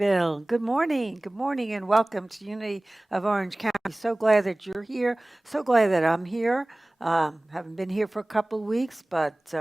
Bill. Good morning. Good morning, and welcome to Unity of Orange County. So glad that you're here. So glad that I'm here. Haven't been here for a couple of weeks, but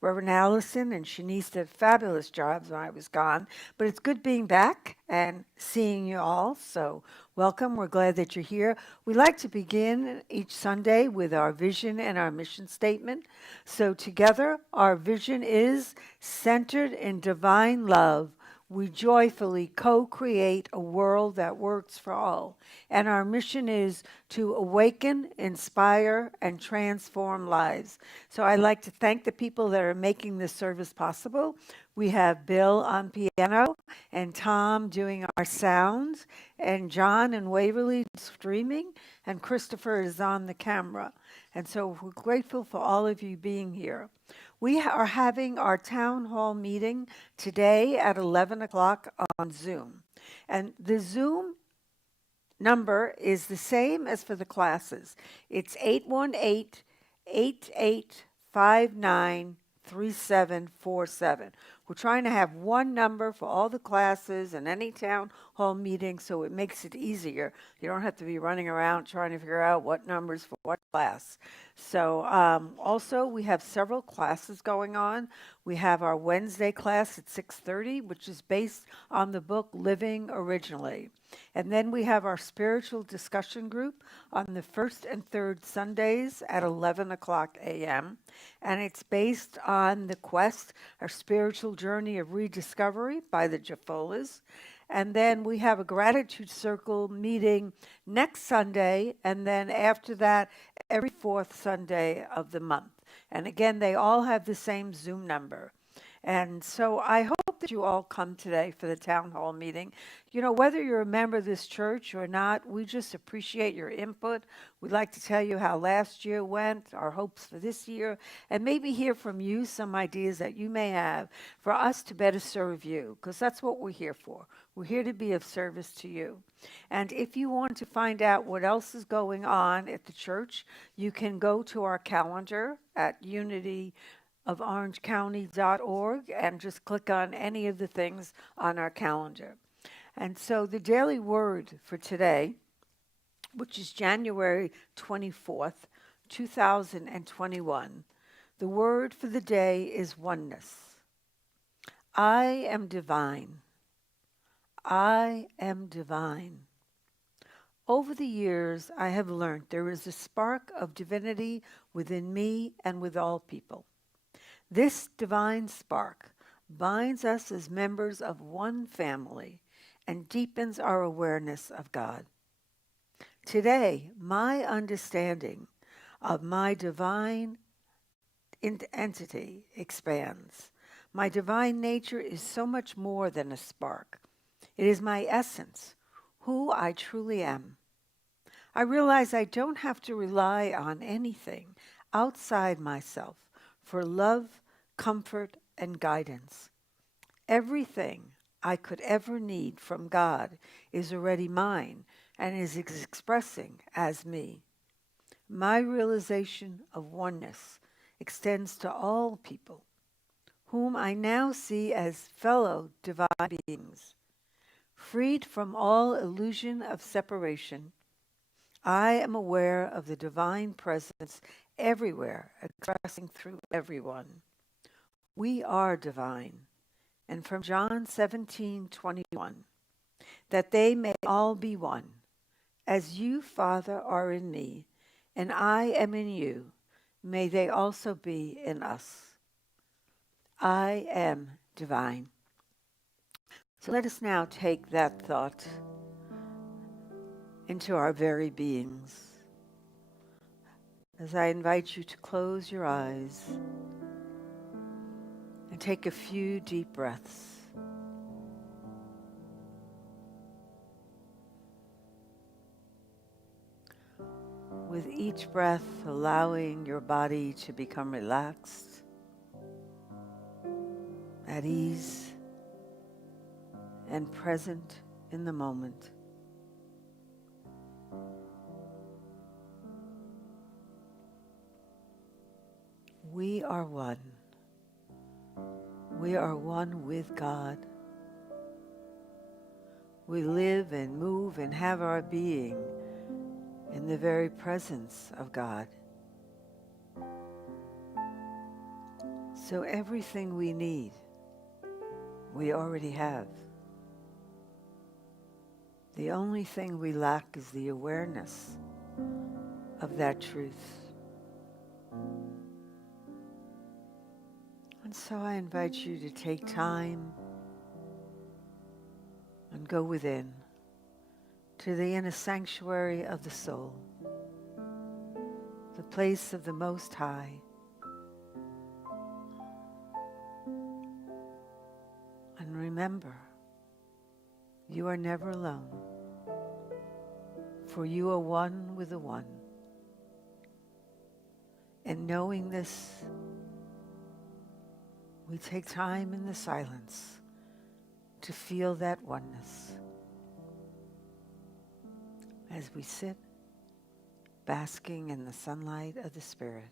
Reverend Allison and Shanice did fabulous jobs when I was gone. But it's good being back and seeing you all. So welcome. We're glad that you're here. We like to begin each Sunday with our vision and our mission statement. So together, our vision is centered in divine love. We joyfully co create a world that works for all. And our mission is to awaken, inspire, and transform lives. So I'd like to thank the people that are making this service possible. We have Bill on piano, and Tom doing our sounds, and John and Waverly streaming, and Christopher is on the camera. And so we're grateful for all of you being here. We are having our town hall meeting today at 11 o'clock on Zoom. And the Zoom number is the same as for the classes. It's 818-8859-3747. We're trying to have one number for all the classes and any town hall meeting, so it makes it easier. You don't have to be running around trying to figure out what numbers for what class. So also we have several classes going on. We have our Wednesday class at 6:30, which is based on the book Living Originally. And then we have our spiritual discussion group on the first and third Sundays at 11 o'clock a.m. And it's based on the quest, our spiritual journey of rediscovery by the Jafolas. And then we have a gratitude circle meeting next Sunday, and then after that, every fourth Sunday of the month. And again, they all have the same Zoom number. And so I hope that you all come today for the town hall meeting. You know, whether you're a member of this church or not, we just appreciate your input. We'd like to tell you how last year went, our hopes for this year, and maybe hear from you some ideas that you may have for us to better serve you, because that's what we're here for. We're here to be of service to you. And if you want to find out what else is going on at the church, you can go to our calendar at unityoforangecounty.org and just click on any of the things on our calendar. And so the daily word for today, which is January 24th, 2021, the word for the day is oneness. I am divine. I am divine. Over the years, I have learned there is a spark of divinity within me and with all people. This divine spark binds us as members of one family and deepens our awareness of God. Today, my understanding of my divine entity expands. My divine nature is so much more than a spark. It is my essence, who I truly am. I realize I don't have to rely on anything outside myself for love, comfort, and guidance. Everything I could ever need from God is already mine and is expressing as me. My realization of oneness extends to all people, whom I now see as fellow divine beings. Freed from all illusion of separation, I am aware of the divine presence everywhere, expressing through everyone. We are divine. And from John 17:21, that they may all be one, as you, Father, are in me, and I am in you, may they also be in us. I am divine. So let us now take that thought into our very beings. As I invite you to close your eyes and take a few deep breaths. With each breath, allowing your body to become relaxed, at ease, and present in the moment. We are one. We are one with God. We live and move and have our being in the very presence of God. So everything we need, we already have. The only thing we lack is the awareness of that truth. And so I invite you to take time and go within to the inner sanctuary of the soul, the place of the Most High. And remember, you are never alone, for you are one with the One. And knowing this, we take time in the silence to feel that oneness as we sit basking in the sunlight of the Spirit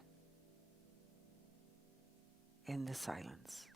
in the silence.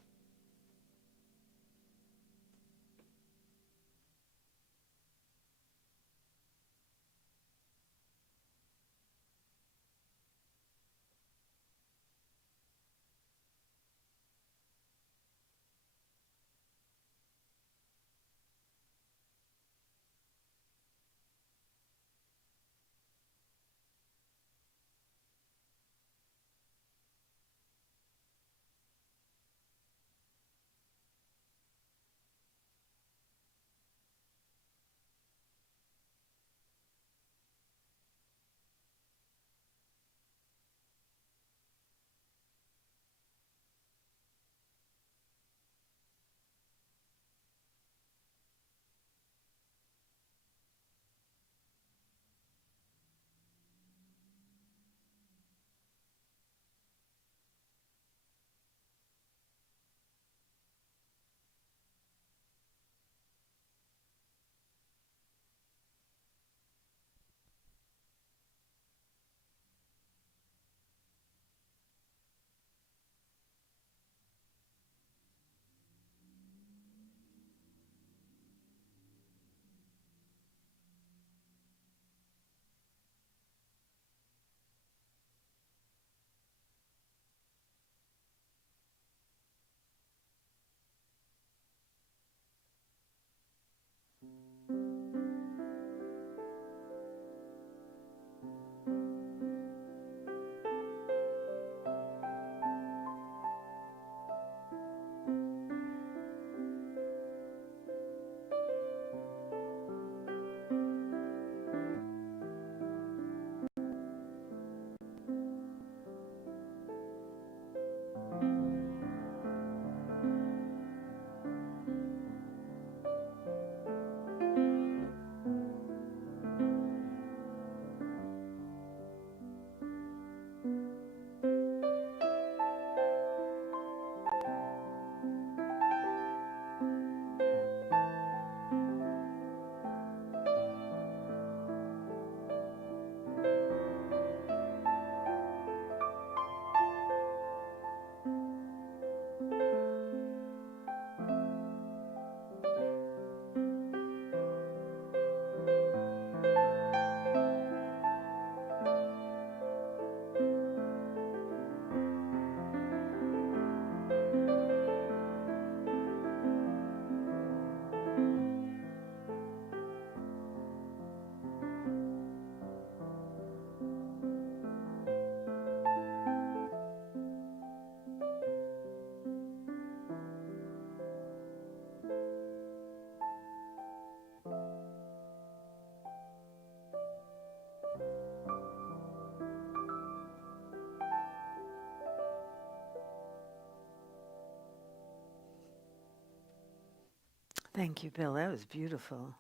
Thank you, Bill. That was beautiful.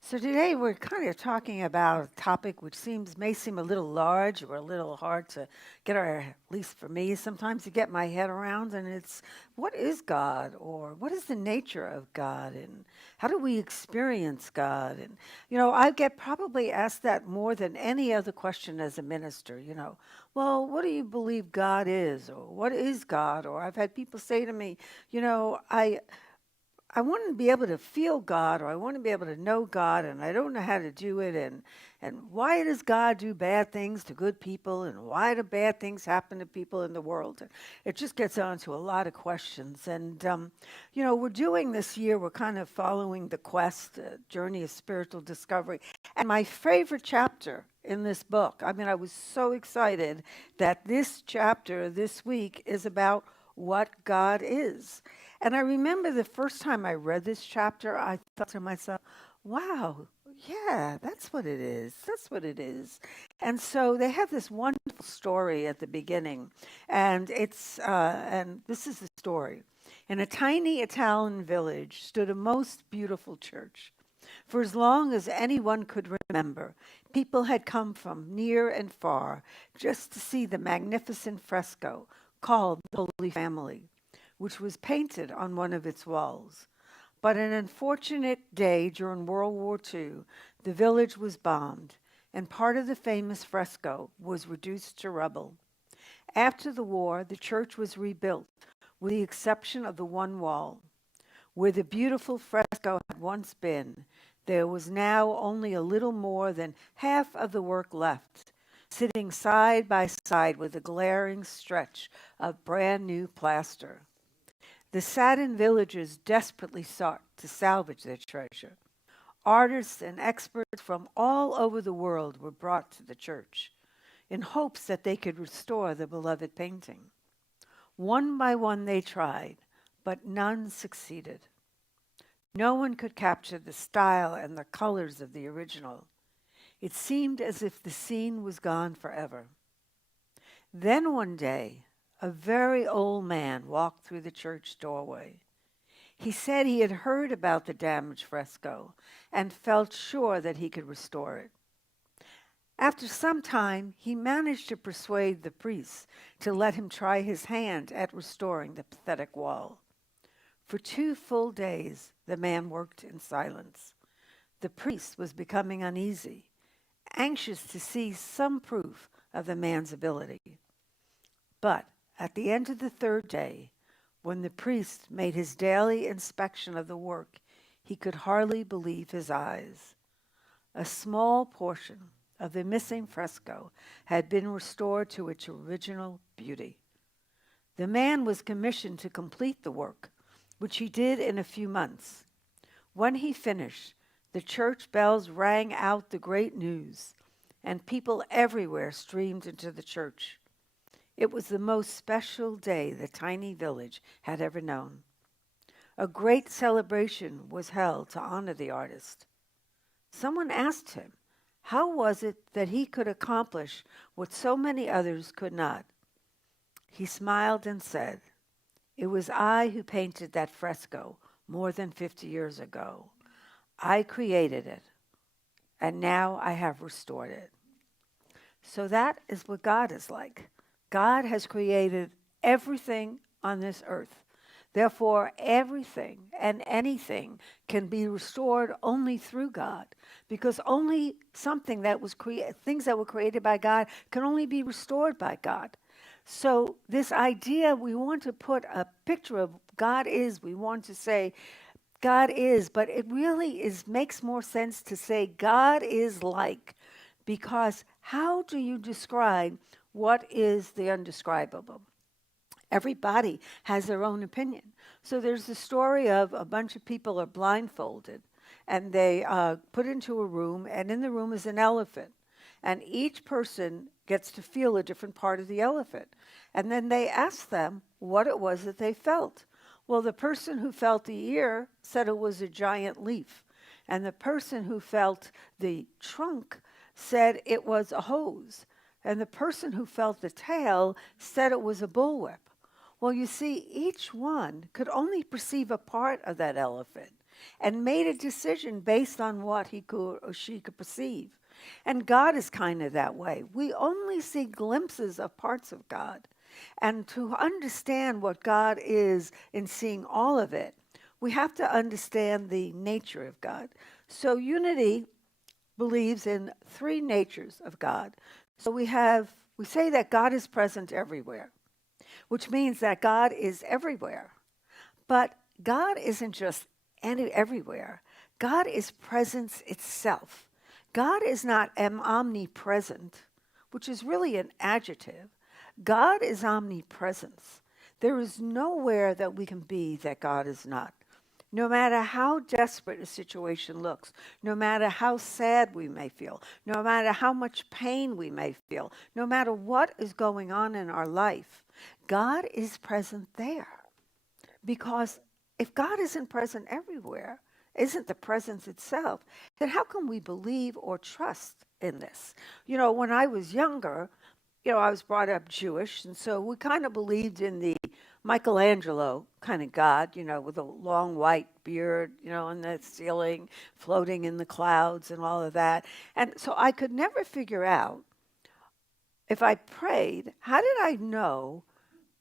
So today we're kind of talking about a topic which may seem a little large or a little hard to get at least for me, sometimes to get my head around, and it's what is God, or what is the nature of God, and how do we experience God? And I get probably asked that more than any other question as a minister, well, what do you believe God is, or what is God? Or I've had people say to me, you know, I I want to be able to feel God, or I want to be able to know God, and I don't know how to do it. And why does God do bad things to good people, and why do bad things happen to people in the world? It just gets on to a lot of questions. And, we're doing this year, we're kind of following the quest, journey of spiritual discovery. And my favorite chapter in this book, I mean, I was so excited that this chapter this week is about what God is. And I remember the first time I read this chapter, I thought to myself, wow, yeah, that's what it is. That's what it is. And so they have this wonderful story at the beginning. And this is the story. In a tiny Italian village stood a most beautiful church. For as long as anyone could remember, people had come from near and far just to see the magnificent fresco called the Holy Family, which was painted on one of its walls. But an unfortunate day during World War II, the village was bombed, and part of the famous fresco was reduced to rubble. After the war, the church was rebuilt, with the exception of the one wall. Where the beautiful fresco had once been, there was now only a little more than half of the work left, sitting side by side with a glaring stretch of brand new plaster. The saddened villagers desperately sought to salvage their treasure. Artists and experts from all over the world were brought to the church in hopes that they could restore the beloved painting. One by one they tried, but none succeeded. No one could capture the style and the colors of the original. It seemed as if the scene was gone forever. Then one day, a very old man walked through the church doorway. He said he had heard about the damaged fresco and felt sure that he could restore it. After some time, he managed to persuade the priest to let him try his hand at restoring the pathetic wall. For 2 full days, the man worked in silence. The priest was becoming uneasy, anxious to see some proof of the man's ability. But at the end of the 3rd day, when the priest made his daily inspection of the work, he could hardly believe his eyes. A small portion of the missing fresco had been restored to its original beauty. The man was commissioned to complete the work, which he did in a few months. When he finished, the church bells rang out the great news, and people everywhere streamed into the church. It was the most special day the tiny village had ever known. A great celebration was held to honor the artist. Someone asked him, how was it that he could accomplish what so many others could not? He smiled and said, "It was I who painted that fresco more than 50 years ago. I created it, and now I have restored it." So that is what God is like. God has created everything on this earth. Therefore, everything and anything can be restored only through God, because only something that was things that were created by God can only be restored by God. So this idea, we want to put a picture of God is, we want to say God is, but it really makes more sense to say God is like, because how do you describe what is the undescribable? Everybody has their own opinion. So there's the story of a bunch of people are blindfolded, and they put into a room, and in the room is an elephant. And each person gets to feel a different part of the elephant. And then they ask them what it was that they felt. Well, the person who felt the ear said it was a giant leaf. And the person who felt the trunk said it was a hose. And the person who felt the tail said it was a bullwhip. Well, you see, each one could only perceive a part of that elephant and made a decision based on what he could or she could perceive. And God is kind of that way. We only see glimpses of parts of God. And to understand what God is in seeing all of it, we have to understand the nature of God. So unity believes in 3 natures of God. So we say that God is present everywhere, which means that God is everywhere. But God isn't just everywhere. God is presence itself. God is not omnipresent, which is really an adjective. God is omnipresence. There is nowhere that we can be that God is not. No matter how desperate a situation looks, no matter how sad we may feel, no matter how much pain we may feel, no matter what is going on in our life, God is present there. Because if God isn't present everywhere, isn't the presence itself, then how can we believe or trust in this? When I was younger, I was brought up Jewish, and so we kind of believed in the Michelangelo kind of God, with a long white beard, on the ceiling, floating in the clouds and all of that. And so I could never figure out, if I prayed, how did I know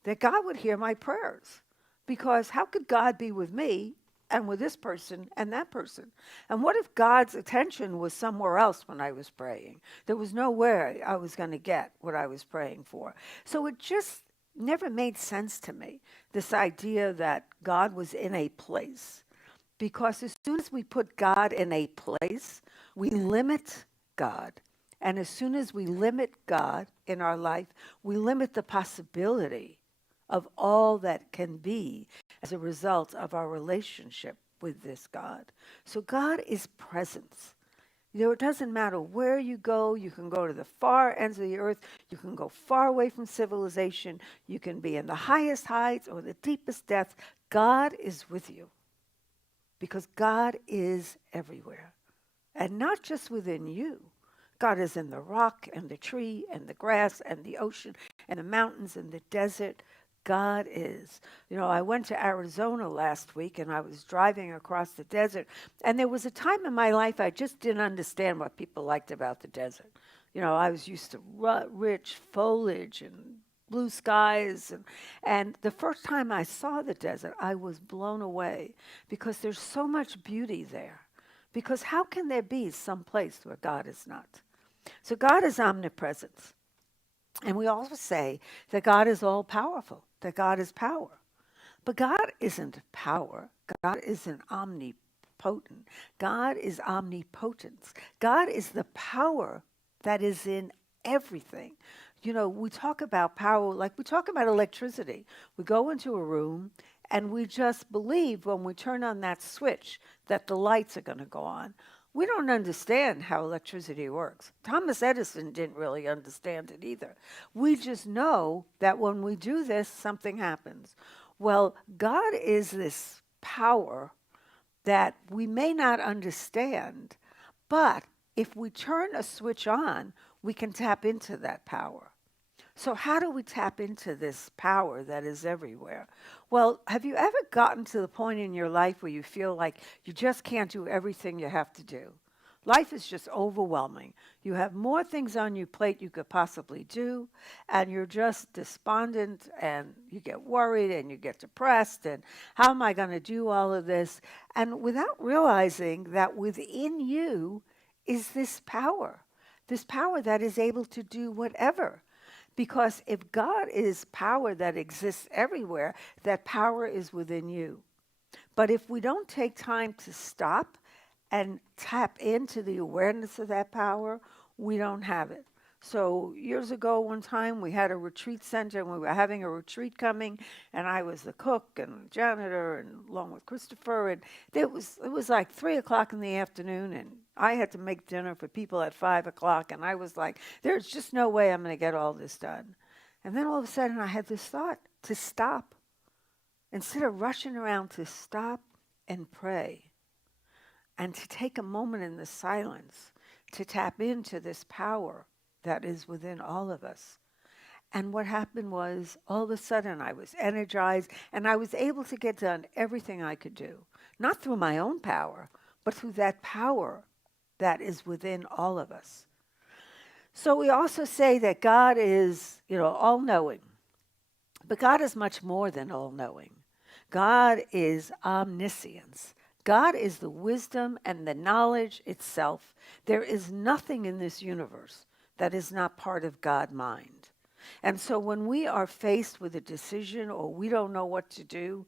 that God would hear my prayers? Because how could God be with me and with this person and that person? And what if God's attention was somewhere else when I was praying? There was no way I was going to get what I was praying for. So it just never made sense to me, this idea that God was in a place. Because as soon as we put God in a place, we limit God. And as soon as we limit God in our life, we limit the possibility of all that can be as a result of our relationship with this God. So God is presence. It doesn't matter where you go. You can go to the far ends of the earth. You can go far away from civilization. You can be in the highest heights or the deepest depths. God is with you because God is everywhere. And not just within you. God is in the rock and the tree and the grass and the ocean and the mountains and the desert. God is. I went to Arizona last week and I was driving across the desert. And there was a time in my life I just didn't understand what people liked about the desert. I was used to rich foliage and blue skies. And the first time I saw the desert, I was blown away because there's so much beauty there. Because how can there be some place where God is not? So God is omnipresent. And we also say that God is all powerful, that God is power. But God isn't power. God isn't omnipotent. God is omnipotence. God is the power that is in everything. We talk about power like we talk about electricity. We go into a room and we just believe when we turn on that switch that the lights are going to go on. We don't understand how electricity works. Thomas Edison didn't really understand it either. We just know that when we do this, something happens. Well, God is this power that we may not understand, but if we turn a switch on, we can tap into that power. So how do we tap into this power that is everywhere? Well, have you ever gotten to the point in your life where you feel like you just can't do everything you have to do? Life is just overwhelming. You have more things on your plate you could possibly do, and you're just despondent, and you get worried, and you get depressed, and how am I going to do all of this? And without realizing that within you is this power that is able to do whatever. Because if God is power that exists everywhere, that power is within you. But if we don't take time to stop and tap into the awareness of that power, we don't have it. So years ago, one time, we had a retreat center, and we were having a retreat coming, and I was the cook and janitor, and along with Christopher, and it was like 3 o'clock in the afternoon, and I had to make dinner for people at 5 o'clock, and I was like, there's just no way I'm going to get all this done. And then all of a sudden, I had this thought to stop. Instead of rushing around, to stop and pray, and to take a moment in the silence to tap into this power that is within all of us. And what happened was, all of a sudden, I was energized, and I was able to get done everything I could do. Not through my own power, but through that power that is within all of us. So we also say that God is, all-knowing. But God is much more than all-knowing. God is omniscience. God is the wisdom and the knowledge itself. There is nothing in this universe that is not part of God's mind. And so when we are faced with a decision or we don't know what to do,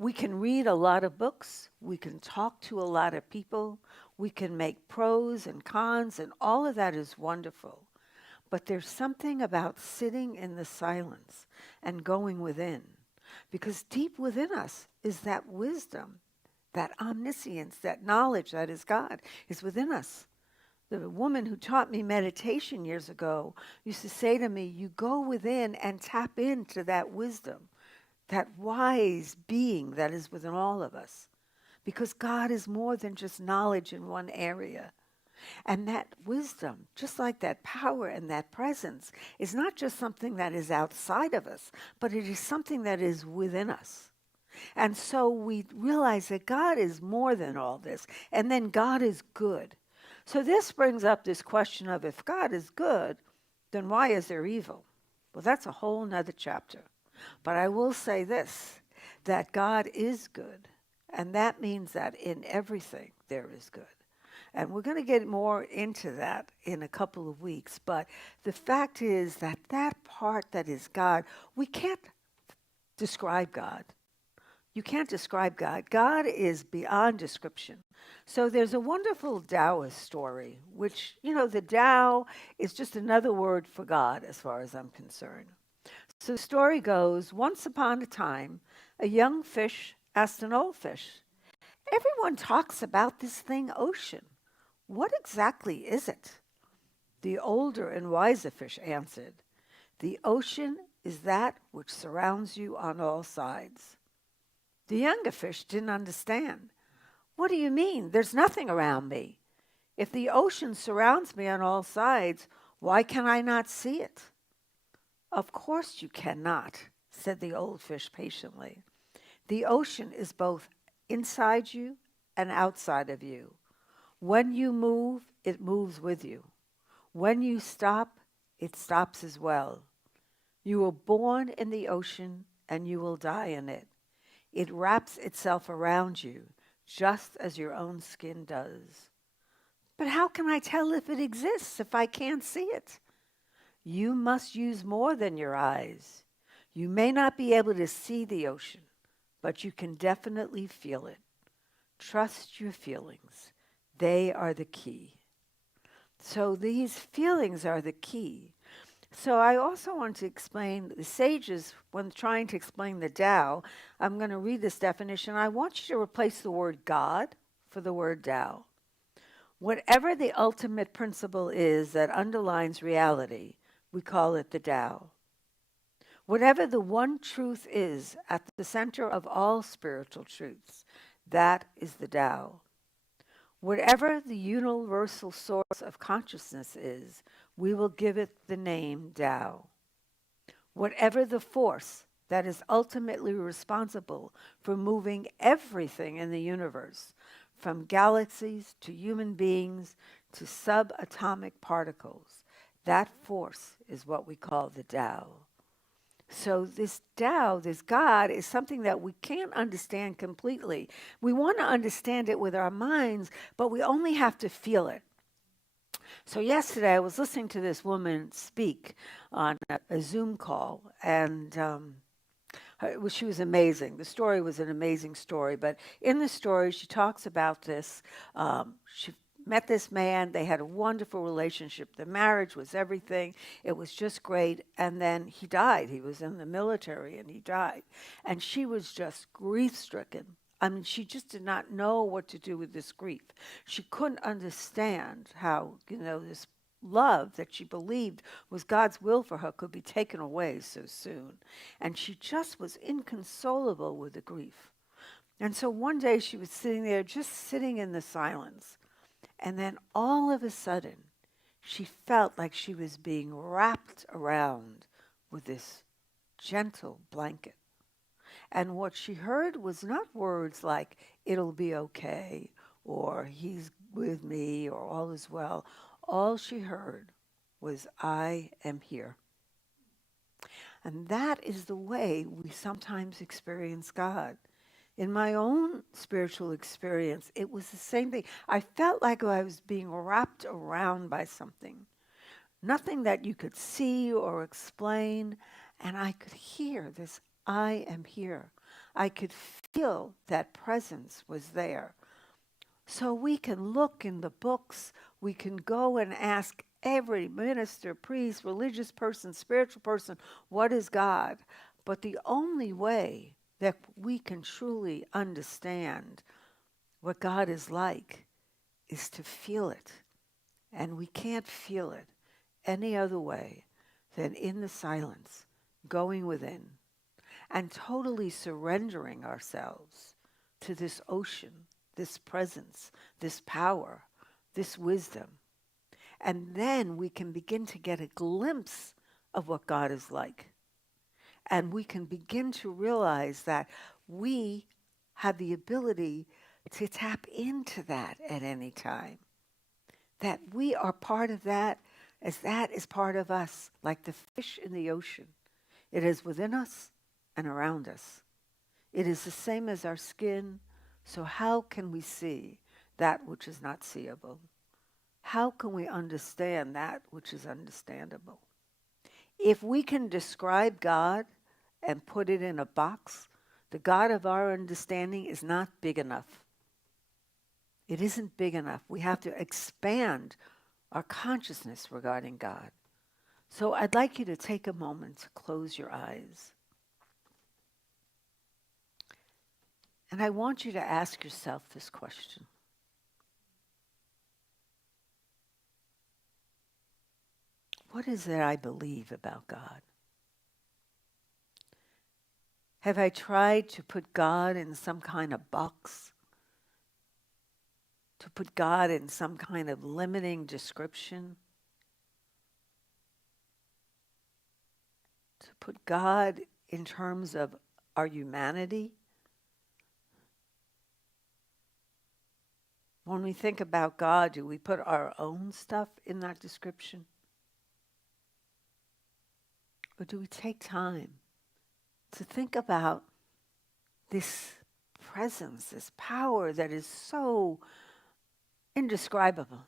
We can read a lot of books, we can talk to a lot of people, we can make pros and cons, and all of that is wonderful. But there's something about sitting in the silence and going within, because deep within us is that wisdom, that omniscience, that knowledge that is God is within us. The woman who taught me meditation years ago used to say to me, you go within and tap into that wisdom, that wise being that is within all of us. Because God is more than just knowledge in one area. And that wisdom, just like that power and that presence, is not just something that is outside of us, but it is something that is within us. And so we realize that God is more than all this. And then God is good. So this brings up this question of, if God is good, then why is there evil? Well, that's a whole nother chapter. But I will say this, that God is good. And that means that in everything there is good. And we're going to get more into that in a couple of weeks. But the fact is that that part that is God, we can't describe God. You can't describe God. God is beyond description. So there's a wonderful Taoist story, which, the Tao is just another word for God as far as I'm concerned. So the story goes, once upon a time, a young fish asked an old fish, everyone talks about this thing, ocean. What exactly is it? The older and wiser fish answered, the ocean is that which surrounds you on all sides. The younger fish didn't understand. What do you mean? There's nothing around me. If the ocean surrounds me on all sides, why can I not see it? Of course you cannot, said the old fish patiently. The ocean is both inside you and outside of you. When you move, it moves with you. When you stop, it stops as well. You were born in the ocean and you will die in it. It wraps itself around you, just as your own skin does. But how can I tell if it exists if I can't see it? You must use more than your eyes. You may not be able to see the ocean, but you can definitely feel it. Trust your feelings. They are the key. So these feelings are the key. So I also want to explain the sages, when trying to explain the Tao, I'm going to read this definition. I want you to replace the word God for the word Tao. Whatever the ultimate principle is that underlines reality, we call it the Tao. Whatever the one truth is at the center of all spiritual truths, that is the Tao. Whatever the universal source of consciousness is, we will give it the name Tao. Whatever the force that is ultimately responsible for moving everything in the universe, from galaxies to human beings to subatomic particles, that force is what we call the Tao. So this Tao, this God, is something that we can't understand completely. We want to understand it with our minds, but we only have to feel it. So yesterday I was listening to this woman speak on a Zoom call, and she was amazing. The story was an amazing story, but in the story she talks about this. She met this man. They had a wonderful relationship. The marriage was everything. It was just great. And then he died. He was in the military and he died. And she was just grief-stricken. I mean, she just did not know what to do with this grief. She couldn't understand how, this love that she believed was God's will for her could be taken away so soon. And she just was inconsolable with the grief. And so one day she was sitting there, just sitting in the silence. And then all of a sudden, she felt like she was being wrapped around with this gentle blanket. And what she heard was not words like, it'll be okay, or he's with me, or all is well. All she heard was, I am here. And that is the way we sometimes experience God. In my own spiritual experience, it was the same thing. I felt like I was being wrapped around by something. Nothing that you could see or explain. And I could hear this, I am here. I could feel that presence was there. So we can look in the books, we can go and ask every minister, priest, religious person, spiritual person, what is God? But the only way that we can truly understand what God is like is to feel it. And we can't feel it any other way than in the silence, going within, and totally surrendering ourselves to this ocean, this presence, this power, this wisdom. And then we can begin to get a glimpse of what God is like. And we can begin to realize that we have the ability to tap into that at any time. That we are part of that as that is part of us, like the fish in the ocean. It is within us and around us. It is the same as our skin, so how can we see that which is not seeable? How can we understand that which is understandable? If we can describe God and put it in a box, the God of our understanding is not big enough. It isn't big enough. We have to expand our consciousness regarding God. So I'd like you to take a moment to close your eyes. And I want you to ask yourself this question. What is it I believe about God? Have I tried to put God in some kind of box? To put God in some kind of limiting description? To put God in terms of our humanity? When we think about God, do we put our own stuff in that description? Or do we take time to think about this presence, this power that is so indescribable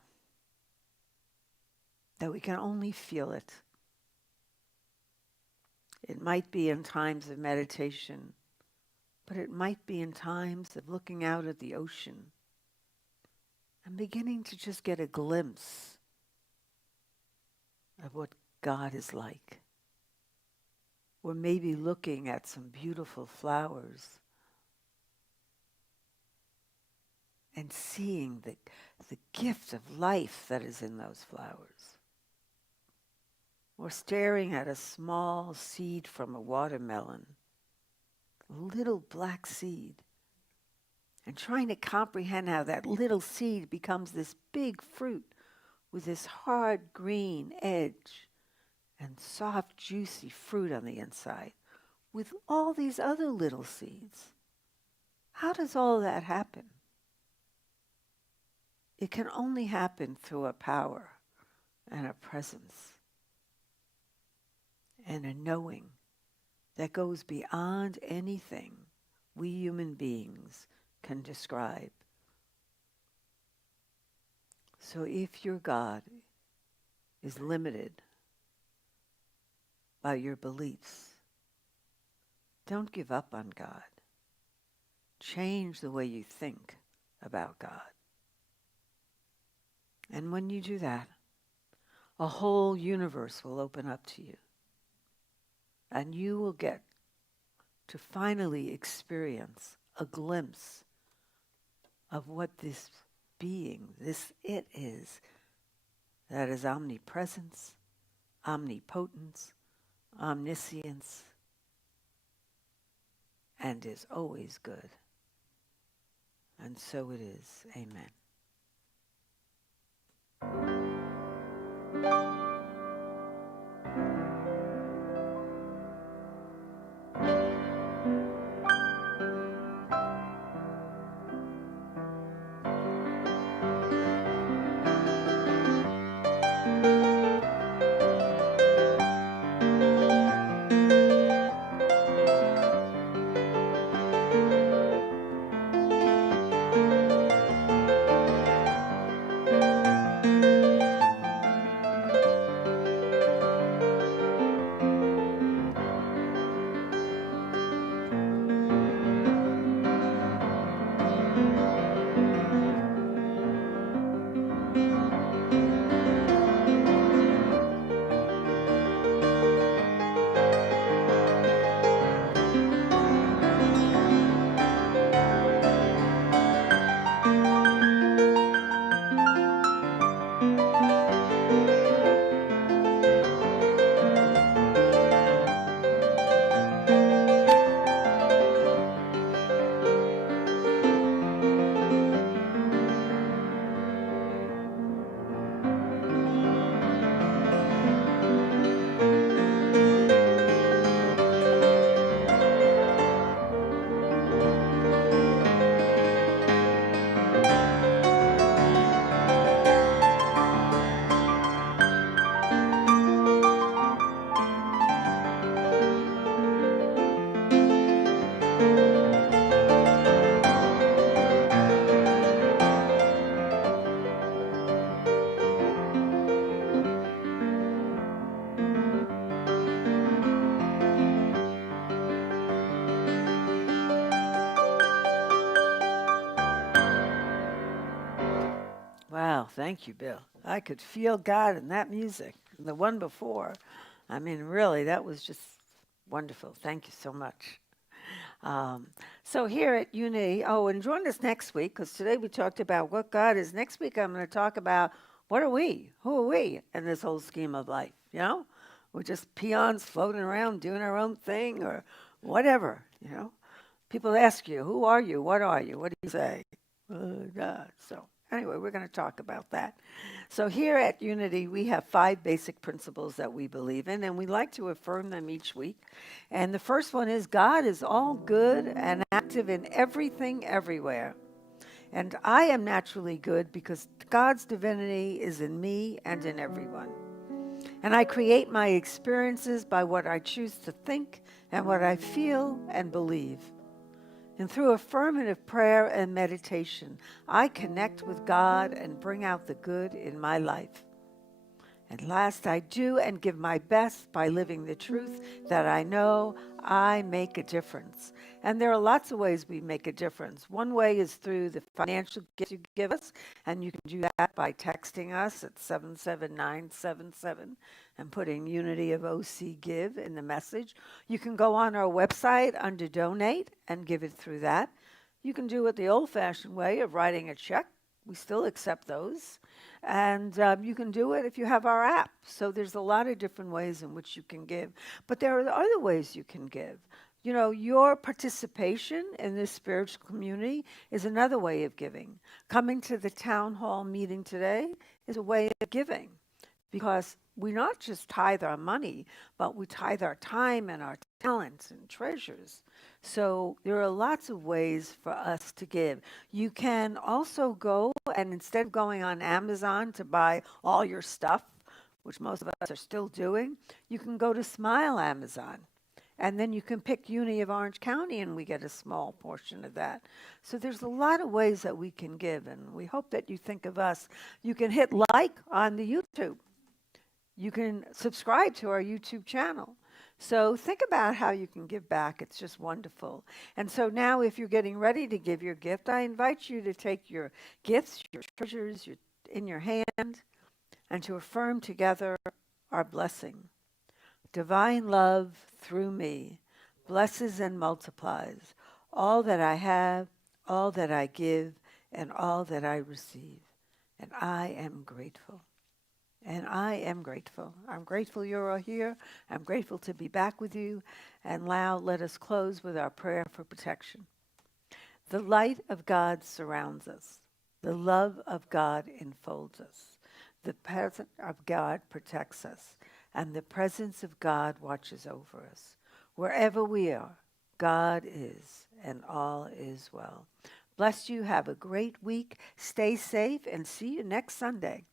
that we can only feel it? It might be in times of meditation, but it might be in times of looking out at the ocean and beginning to just get a glimpse of what God is like. Or maybe looking at some beautiful flowers and seeing the gift of life that is in those flowers. Or staring at a small seed from a watermelon, a little black seed, and trying to comprehend how that little seed becomes this big fruit with this hard green edge and soft, juicy fruit on the inside with all these other little seeds. How does all that happen? It can only happen through a power and a presence and a knowing that goes beyond anything we human beings can describe. So if your God is limited by your beliefs, don't give up on God. Change the way you think about God. And when you do that, a whole universe will open up to you. And you will get to finally experience a glimpse of what this being, this it is, that is omnipresence, omnipotence, omniscience, and is always good. And so it is. Amen. Thank you, Bill. I could feel God in that music. The one before, I mean, really, that was just wonderful. Thank you so much. Um, so here at Unity, oh, and join us next week because today we talked about what God is. Next week, I'm going to talk about what are we? Who are we in this whole scheme of life? You know, we're just peons floating around doing our own thing or whatever. You know, people ask you, who are you? What are you? What do you say? God. So anyway, we're going to talk about that. So here at Unity, we have 5 basic principles that we believe in, and we like to affirm them each week. And the first one is God is all good and active in everything, everywhere. And I am naturally good because God's divinity is in me and in everyone. And I create my experiences by what I choose to think and what I feel and believe. And through affirmative prayer and meditation, I connect with God and bring out the good in my life. And last, I do and give my best by living the truth that I know I make a difference. And there are lots of ways we make a difference. One way is through the financial gifts you give us, and you can do that by texting us at 77977 and putting Unity of OC Give in the message. You can go on our website under Donate and give it through that. You can do it the old-fashioned way of writing a check. We still accept those. And you can do it if you have our app. So there's a lot of different ways in which you can give. But there are other ways you can give. You know, your participation in this spiritual community is another way of giving. Coming to the town hall meeting today is a way of giving because we not just tithe our money, but we tithe our time and our talents and treasures. So there are lots of ways for us to give. You can also go and instead of going on Amazon to buy all your stuff, which most of us are still doing, you can go to Smile Amazon. And then you can pick Uni of Orange County and we get a small portion of that. So there's a lot of ways that we can give, and we hope that you think of us. You can hit like on the YouTube. You can subscribe to our YouTube channel. So think about how you can give back. It's just wonderful. And so now if you're getting ready to give your gift, I invite you to take your gifts, your treasures in your hand, and to affirm together our blessing. Divine love through me blesses and multiplies all that I have, all that I give, and all that I receive. And I am grateful. And I am grateful. I'm grateful you're all here. I'm grateful to be back with you. And now let us close with our prayer for protection. The light of God surrounds us. The love of God enfolds us. The presence of God protects us. And the presence of God watches over us. Wherever we are, God is, and all is well. Bless you. Have a great week. Stay safe, and see you next Sunday.